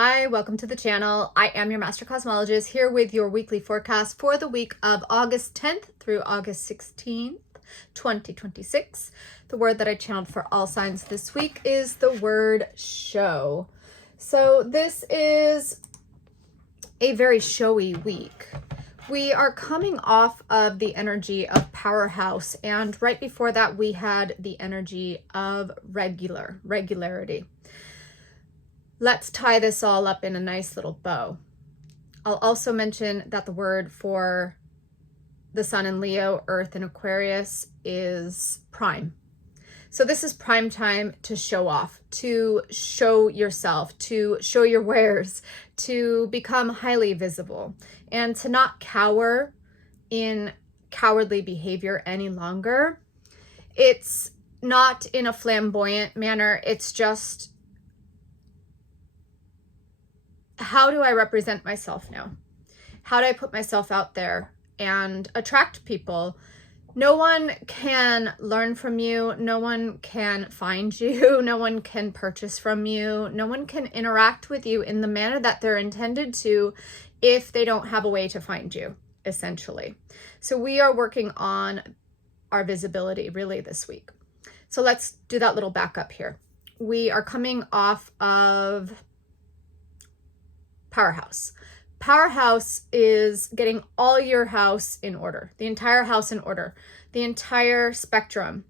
Hi, welcome to the channel. I am your Master Cosmologist here with your weekly forecast for the week of August 10th through August 16th, 2026. The word that I channeled for all signs this week is the word show. So this is a very showy week. We are coming off of the energy of powerhouse, and right before that we had the energy of regularity. Let's tie this all up in a nice little bow. I'll also mention that the word for the sun in Leo, earth in Aquarius is prime. So this is prime time to show off, to show yourself, to show your wares, to become highly visible, and to not cower in cowardly behavior any longer. It's not in a flamboyant manner. It's just, how do I represent myself now? How do I put myself out there and attract people? No one can learn from you. No one can find you. No one can purchase from you. No one can interact with you in the manner that they're intended to if they don't have a way to find you, essentially. So we are working on our visibility really this week. So let's do that little backup here. We are coming off of powerhouse. Powerhouse is getting all your house in order, the entire house in order, the entire spectrum,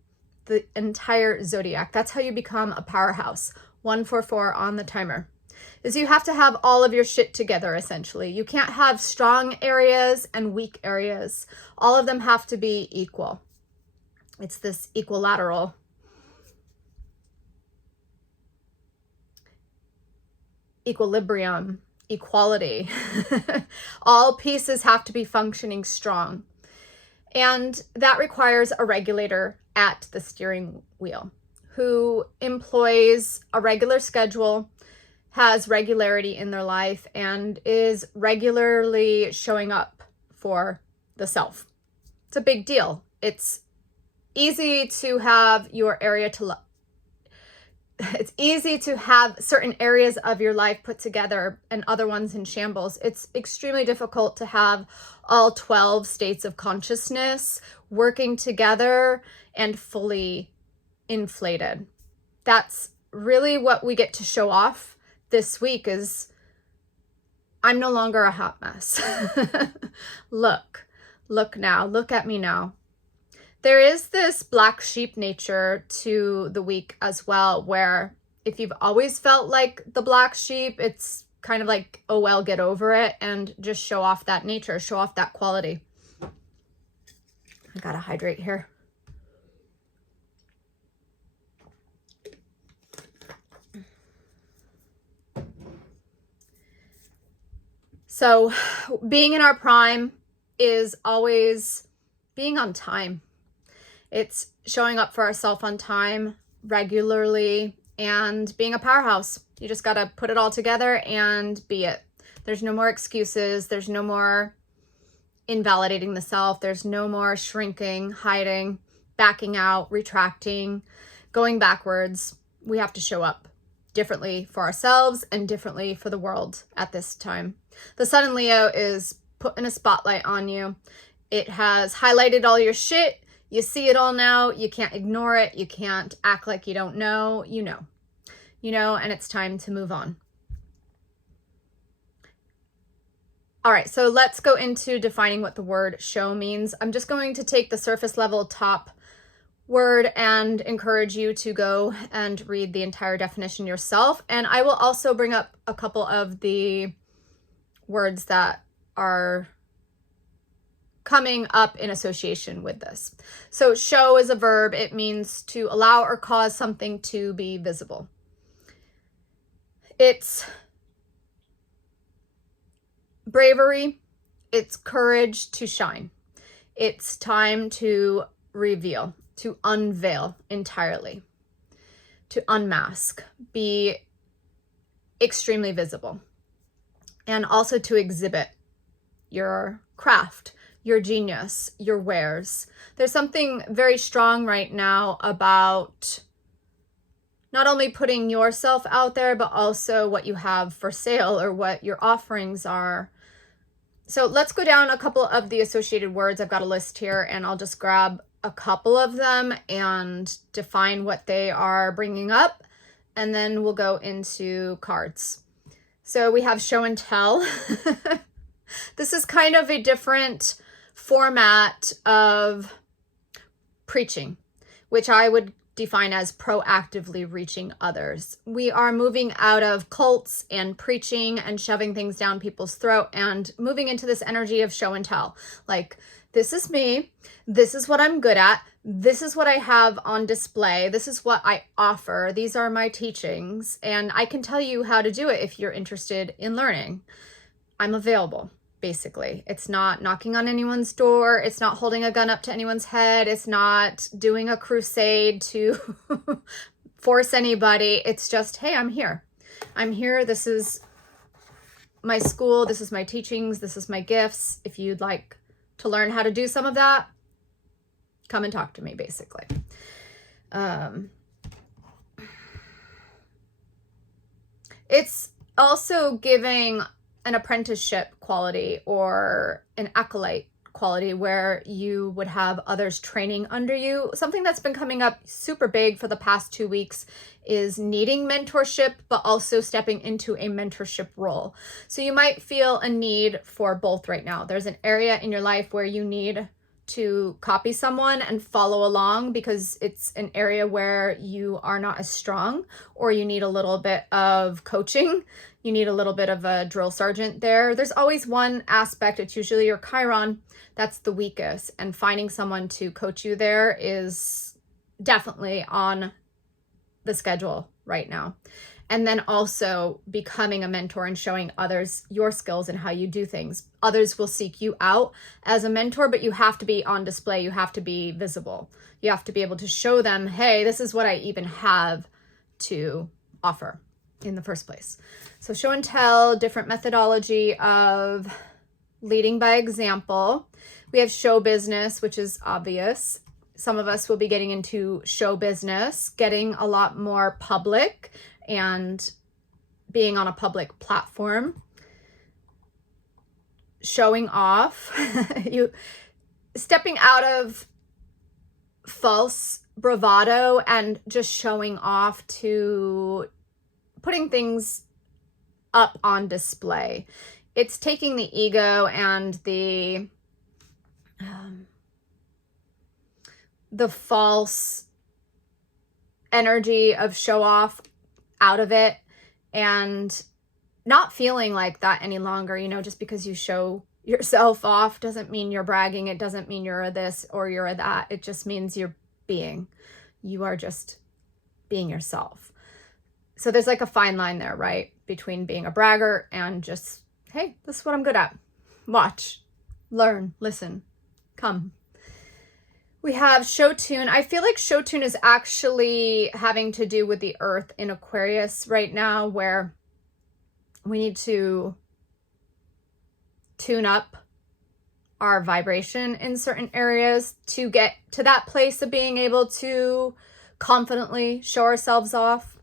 the entire zodiac. That's how you become a powerhouse. 144 on the timer is you have to have all of your shit together, essentially. You can't have strong areas and weak areas. All of them have to be equal. It's this equilateral. Equilibrium. Equality. All pieces have to be functioning strong. And that requires a regulator at the steering wheel who employs a regular schedule, has regularity in their life, and is regularly showing up for the self. It's a big deal. It's easy to have your area to love. It's easy to have certain areas of your life put together and other ones in shambles. It's extremely difficult to have all 12 states of consciousness working together and fully inflated. That's really what we get to show off this week is I'm no longer a hot mess. Look now, look at me now. There is this black sheep nature to the week as well, where if you've always felt like the black sheep, it's kind of like, oh, well, get over it and just show off that nature, show off that quality. I gotta hydrate here. So being in our prime is always being on time. It's showing up for ourselves on time, regularly, and being a powerhouse. You just got to put it all together and be it. There's no more excuses. There's no more invalidating the self. There's no more shrinking, hiding, backing out, retracting, going backwards. We have to show up differently for ourselves and differently for the world at this time. The sun in Leo is putting a spotlight on you. It has highlighted all your shit. You see it all now. You can't ignore it. You can't act like you don't know. You know, and it's time to move on. All right, so let's go into defining what the word show means. I'm just going to take the surface level top word and encourage you to go and read the entire definition yourself. And I will also bring up a couple of the words that are coming up in association with this. So show is a verb. It means to allow or cause something to be visible. It's bravery. It's courage to shine. It's time to reveal, to unveil entirely, to unmask, be extremely visible, and also to exhibit your craft, your genius, your wares. There's something very strong right now about not only putting yourself out there, but also what you have for sale or what your offerings are. So let's go down a couple of the associated words. I've got a list here, and I'll just grab a couple of them and define what they are bringing up, and then we'll go into cards. So we have show and tell. This is kind of a different format of preaching, which I would define as proactively reaching others. We are moving out of cults and preaching and shoving things down people's throat and moving into this energy of show and tell. Like, this is me. This is what I'm good at. This is what I have on display. This is what I offer. These are my teachings. And I can tell you how to do it if you're interested in learning. I'm available. Basically, it's not knocking on anyone's door. It's not holding a gun up to anyone's head. It's not doing a crusade to force anybody. It's just, hey, I'm here. I'm here. This is my school. This is my teachings. This is my gifts. If you'd like to learn how to do some of that, come and talk to me, basically. It's also giving an apprenticeship quality or an acolyte quality where you would have others training under you. Something that's been coming up super big for the past 2 weeks is needing mentorship, but also stepping into a mentorship role. So you might feel a need for both right now. There's an area in your life where you need to copy someone and follow along because it's an area where you are not as strong, or you need a little bit of coaching. You need a little bit of a drill sergeant there. There's always one aspect, it's usually your Chiron, that's the weakest. And finding someone to coach you there is definitely on the schedule right now. And then also becoming a mentor and showing others your skills and how you do things. Others will seek you out as a mentor, but you have to be on display. You have to be visible. You have to be able to show them, hey, this is what I even have to offer in the first place. So show and tell, different methodology of leading by example. We have show business, which is obvious. Some of us will be getting into show business, getting a lot more public and being on a public platform, showing off, you stepping out of false bravado and just showing off to putting things up on display. It's taking the ego and the false energy of show off out of it and not feeling like that any longer. You know, just because you show yourself off doesn't mean you're bragging. It doesn't mean you're a this or you're a that. It just means you're being. You are just being yourself. So there's like a fine line there, right? Between being a bragger and just, hey, this is what I'm good at. Watch, learn, listen, come. We have show tune. I feel like show tune is actually having to do with the earth in Aquarius right now, where we need to tune up our vibration in certain areas to get to that place of being able to confidently show ourselves off.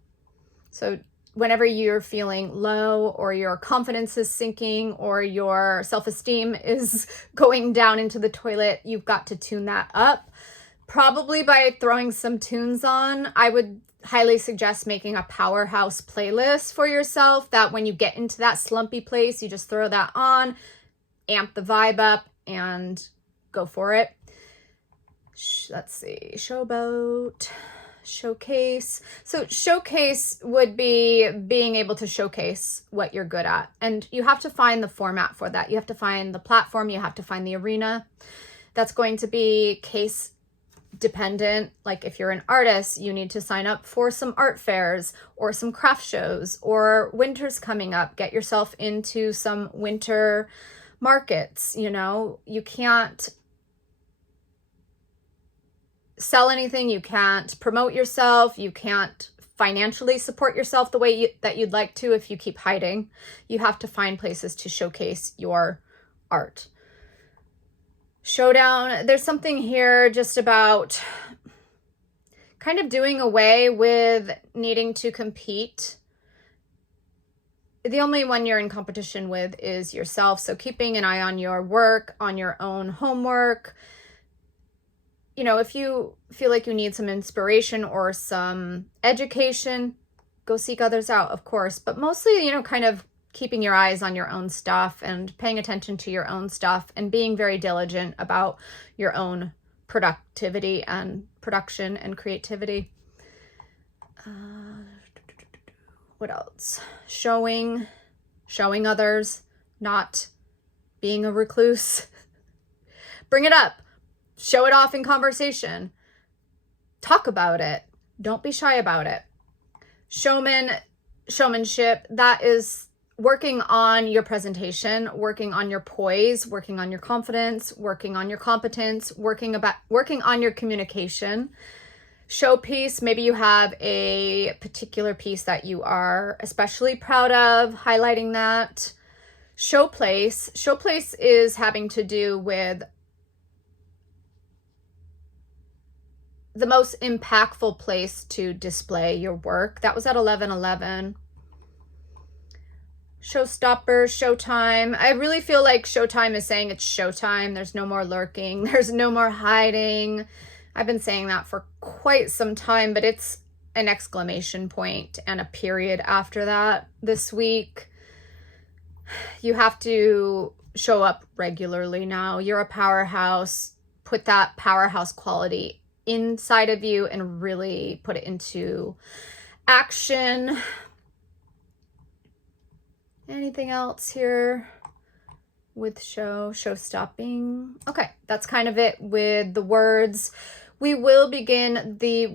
So whenever you're feeling low or your confidence is sinking or your self-esteem is going down into the toilet, you've got to tune that up. Probably by throwing some tunes on. I would highly suggest making a powerhouse playlist for yourself that when you get into that slumpy place, you just throw that on, amp the vibe up, and go for it. Let's see, showboat. Showcase. So showcase would be being able to showcase what you're good at. And you have to find the format for that. You have to find the platform. You have to find the arena. That's going to be case dependent. Like if you're an artist, you need to sign up for some art fairs or some craft shows, or winter's coming up. Get yourself into some winter markets. You know, you can't sell anything, you can't promote yourself, you can't financially support yourself the way that you'd like to if you keep hiding. You have to find places to showcase your art. Showdown, there's something here just about kind of doing away with needing to compete. The only one you're in competition with is yourself. So keeping an eye on your work, on your own homework. You know, if you feel like you need some inspiration or some education, go seek others out, of course. But mostly, you know, kind of keeping your eyes on your own stuff and paying attention to your own stuff and being very diligent about your own productivity and production and creativity. What else? Showing others, not being a recluse. Bring it up. Show it off in conversation. Talk about it. Don't be shy about it. Showmanship, that is working on your presentation, working on your poise, working on your confidence, working on your competence, working on your communication. Showpiece, maybe you have a particular piece that you are especially proud of, highlighting that. Showplace is having to do with the most impactful place to display your work. That was at 11/11. Showstopper, showtime. I really feel like Showtime is saying it's showtime. There's no more lurking. There's no more hiding. I've been saying that for quite some time, but it's an exclamation point and a period after that this week. You have to show up regularly now. You're a powerhouse. Put that powerhouse quality inside of you and really put it into action. Anything else here with show stopping? Okay, that's kind of it with the words. We will begin the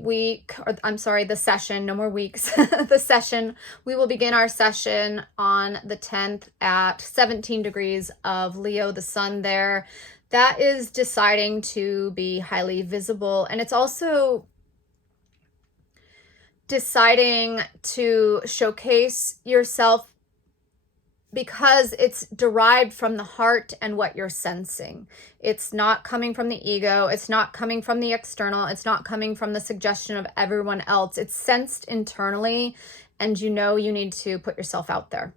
session, no more weeks, the session. We will begin our session on the 10th at 17 degrees of Leo, the sun there. That is deciding to be highly visible. And it's also deciding to showcase yourself because it's derived from the heart and what you're sensing. It's not coming from the ego. It's not coming from the external. It's not coming from the suggestion of everyone else. It's sensed internally, and you know you need to put yourself out there.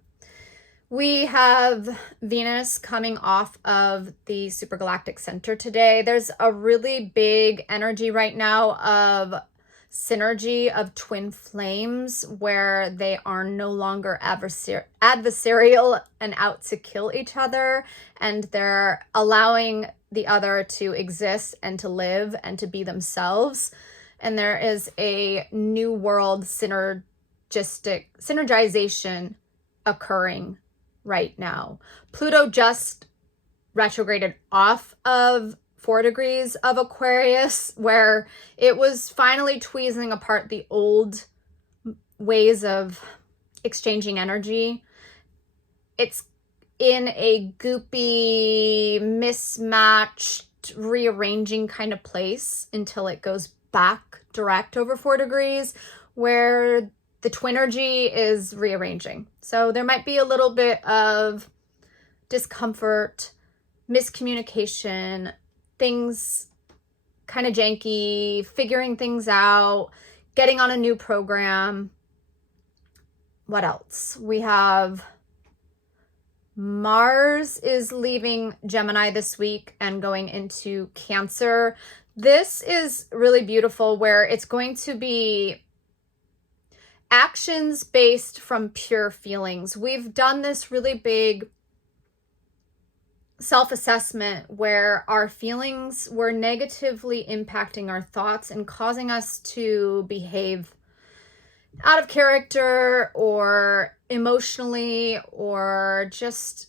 We have Venus coming off of the supergalactic center today. There's a really big energy right now of synergy of twin flames where they are no longer adversarial and out to kill each other, and they're allowing the other to exist and to live and to be themselves. And there is a new world synergization occurring right now. Pluto just retrograded off of 4 degrees of Aquarius, where it was finally tweezing apart the old ways of exchanging energy. It's in a goopy, mismatched, rearranging kind of place until it goes back direct over 4 degrees, where the twinergy is rearranging. So there might be a little bit of discomfort, miscommunication, things kind of janky, figuring things out, getting on a new program. What else? We have Mars is leaving Gemini this week and going into Cancer. This is really beautiful, where it's going to be actions based from pure feelings. We've done this really big self-assessment where our feelings were negatively impacting our thoughts and causing us to behave out of character or emotionally or just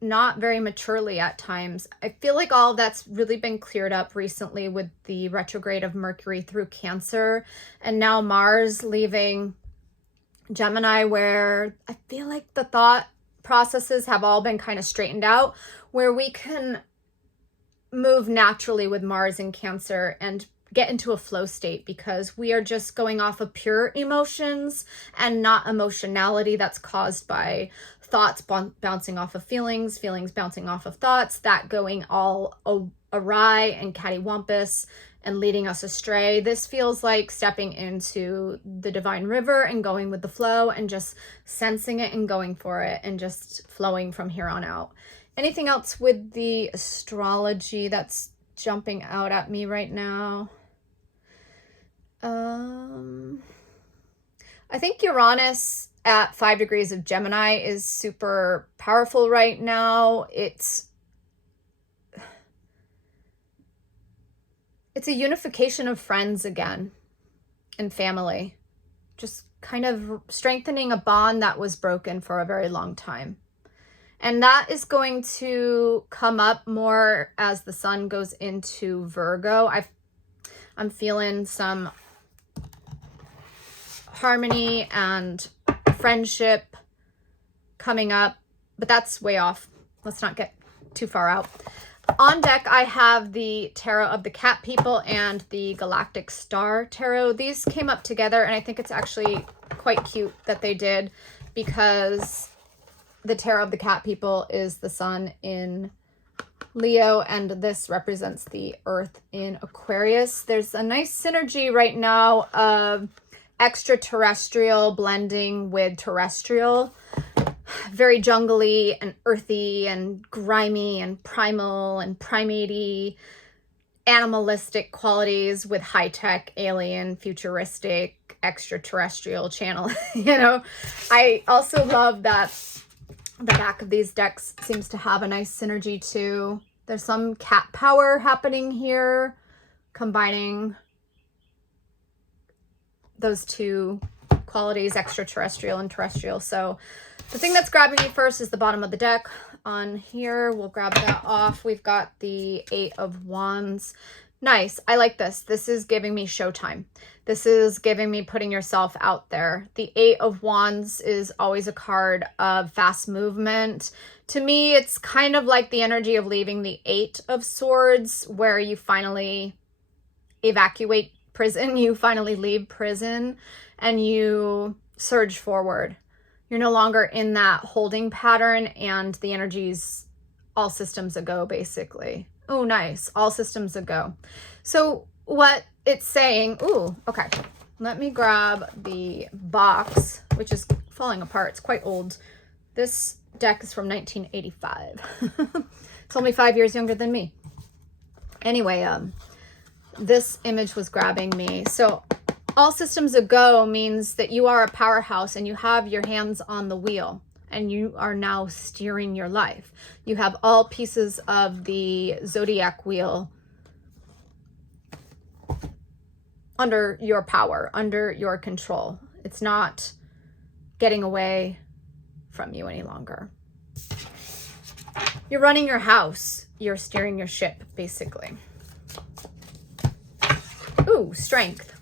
not very maturely at times. I feel like all of that's really been cleared up recently with the retrograde of Mercury through Cancer, and now Mars leaving Gemini, where I feel like the thought processes have all been kind of straightened out, where we can move naturally with Mars in Cancer and get into a flow state, because we are just going off of pure emotions and not emotionality that's caused by thoughts bouncing off of feelings, feelings bouncing off of thoughts, that going all awry and cattywampus and leading us astray. This feels like stepping into the divine river and going with the flow and just sensing it and going for it and just flowing from here on out. Anything else with the astrology that's jumping out at me right now? I think Uranus at 5 degrees of Gemini is super powerful right now. It's a unification of friends again and family. Just kind of strengthening a bond that was broken for a very long time. And that is going to come up more as the sun goes into Virgo. I'm feeling some harmony and friendship coming up, but that's way off. Let's not get too far out. On deck, I have the Tarot of the Cat People and the Galactic Star Tarot. These came up together, and I think it's actually quite cute that they did, because the Tarot of the Cat People is the sun in Leo, and this represents the Earth in Aquarius. There's a nice synergy right now of extraterrestrial blending with terrestrial. Very jungly and earthy and grimy and primal and primate-y, animalistic qualities with high-tech, alien, futuristic, extraterrestrial channel. You know, I also love that the back of these decks seems to have a nice synergy too. There's some cat power happening here, combining those two qualities, extraterrestrial and terrestrial. So the thing that's grabbing me first is the bottom of the deck. On here, we'll grab that off. We've got the 8 of Wands. Nice. I like this. This is giving me showtime. This is giving me putting yourself out there. The 8 of Wands is always a card of fast movement. To me, it's kind of like the energy of leaving the 8 of Swords, where you finally evacuate prison. You finally leave prison and you surge forward. You're no longer in that holding pattern, and the energy's all systems a go, basically. Oh, nice. All systems a go. So what it's saying, ooh, okay. Let me grab the box, which is falling apart. It's quite old. This deck is from 1985. It's only 5 years younger than me. Anyway, this image was grabbing me. So all systems a go means that you are a powerhouse and you have your hands on the wheel and you are now steering your life. You have all pieces of the zodiac wheel under your power, under your control. It's not getting away from you any longer. You're running your house. You're steering your ship, basically. Ooh, strength.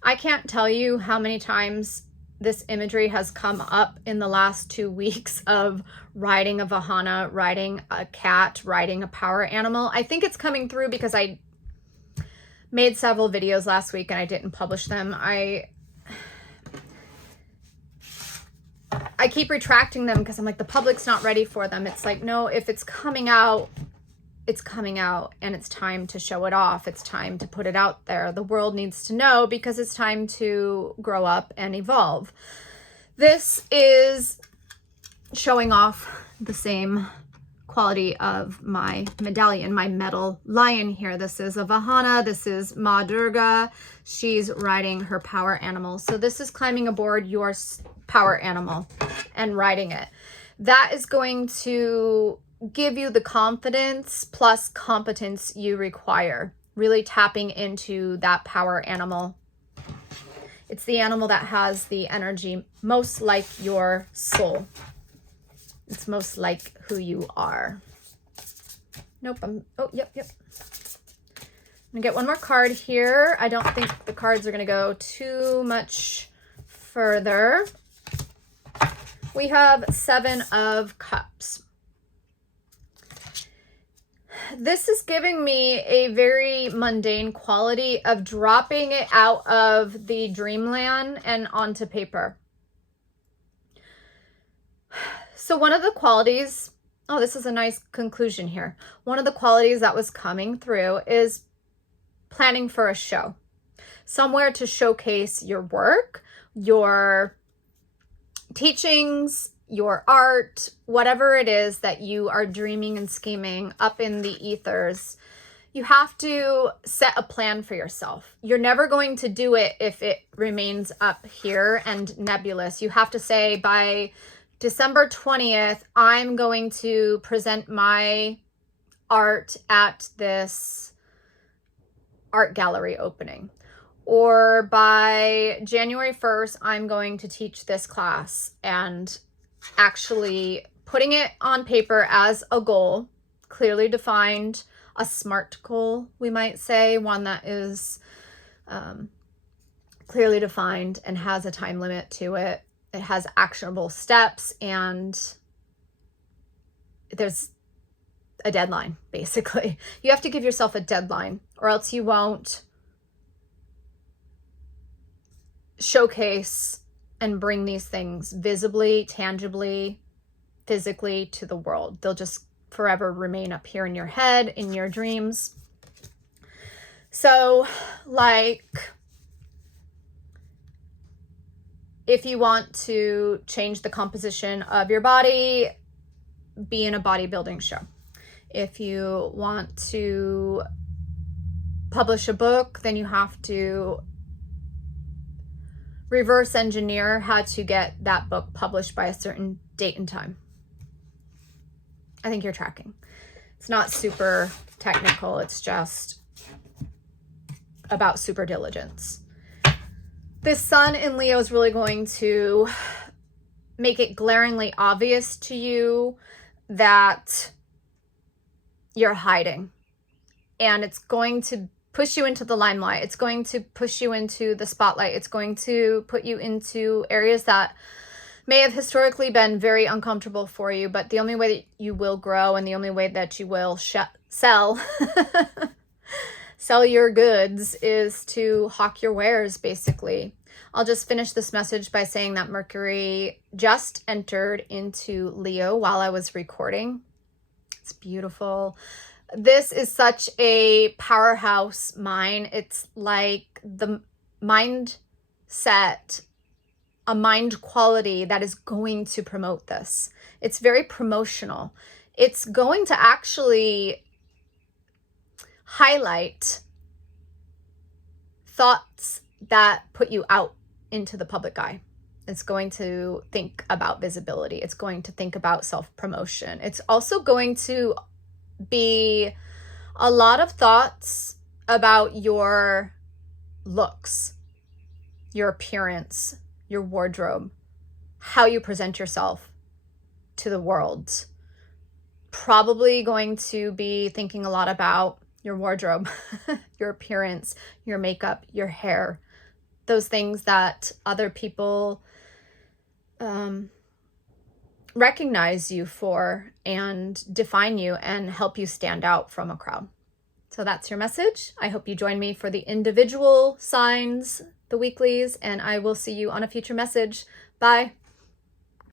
I can't tell you how many times this imagery has come up in the last 2 weeks of riding a Vahana, riding a cat, riding a power animal. I think it's coming through because I made several videos last week and I didn't publish them. I keep retracting them because I'm like, the public's not ready for them. It's like, no, if it's coming out, it's coming out, and it's time to show it off. It's time to put it out there. The world needs to know because it's time to grow up and evolve. This is showing off the same quality of my medallion, my metal lion here. This is a Vahana. This is Ma Durga. She's riding her power animal. So this is climbing aboard your power animal and riding it. That is going to give you the confidence plus competence you require. Really tapping into that power animal. It's the animal that has the energy most like your soul. It's most like who you are. Nope. Oh, yep. I'm gonna get one more card here. I don't think the cards are gonna go too much further. We have 7 of Cups. This is giving me a very mundane quality of dropping it out of the dreamland and onto paper. So one of the qualities, oh, this is a nice conclusion here. One of the qualities that was coming through is planning for a show, somewhere to showcase your work, your teachings, your art, whatever it is that you are dreaming and scheming up in the ethers. You have to set a plan for yourself. You're never going to do it if it remains up here and nebulous. You have to say, by December 20th, I'm going to present my art at this art gallery opening. Or by January 1st, I'm going to teach this class, and actually putting it on paper as a goal, clearly defined, a SMART goal, we might say, one that is clearly defined and has a time limit to it. It has actionable steps, and there's a deadline, basically. You have to give yourself a deadline, or else you won't showcase and bring these things visibly, tangibly, physically to the world. They'll just forever remain up here in your head, in your dreams. So, like, if you want to change the composition of your body, be in a bodybuilding show. If you want to publish a book, then you have to reverse engineer how to get that book published by a certain date and time. I think you're tracking. It's not super technical. It's just about super diligence. This sun in Leo is really going to make it glaringly obvious to you that you're hiding. And it's going to push you into the limelight. It's going to push you into the spotlight. It's going to put you into areas that may have historically been very uncomfortable for you, but the only way that you will grow and the only way that you will sell your goods is to hawk your wares, basically. I'll just finish this message by saying that Mercury just entered into Leo while I was recording. It's beautiful. This is such a powerhouse mind. It's like the mindset, a mind quality that is going to promote this. It's very promotional. It's going to actually highlight thoughts that put you out into the public eye. It's going to think about visibility. It's going to think about self-promotion. It's also going to be a lot of thoughts about your looks, your appearance, your wardrobe, how you present yourself to the world. Probably going to be thinking a lot about your wardrobe, your appearance, your makeup, your hair, those things that other people recognize you for and define you and help you stand out from a crowd. So that's your message. I hope you join me for the individual signs, the weeklies, and I will see you on a future message. Bye.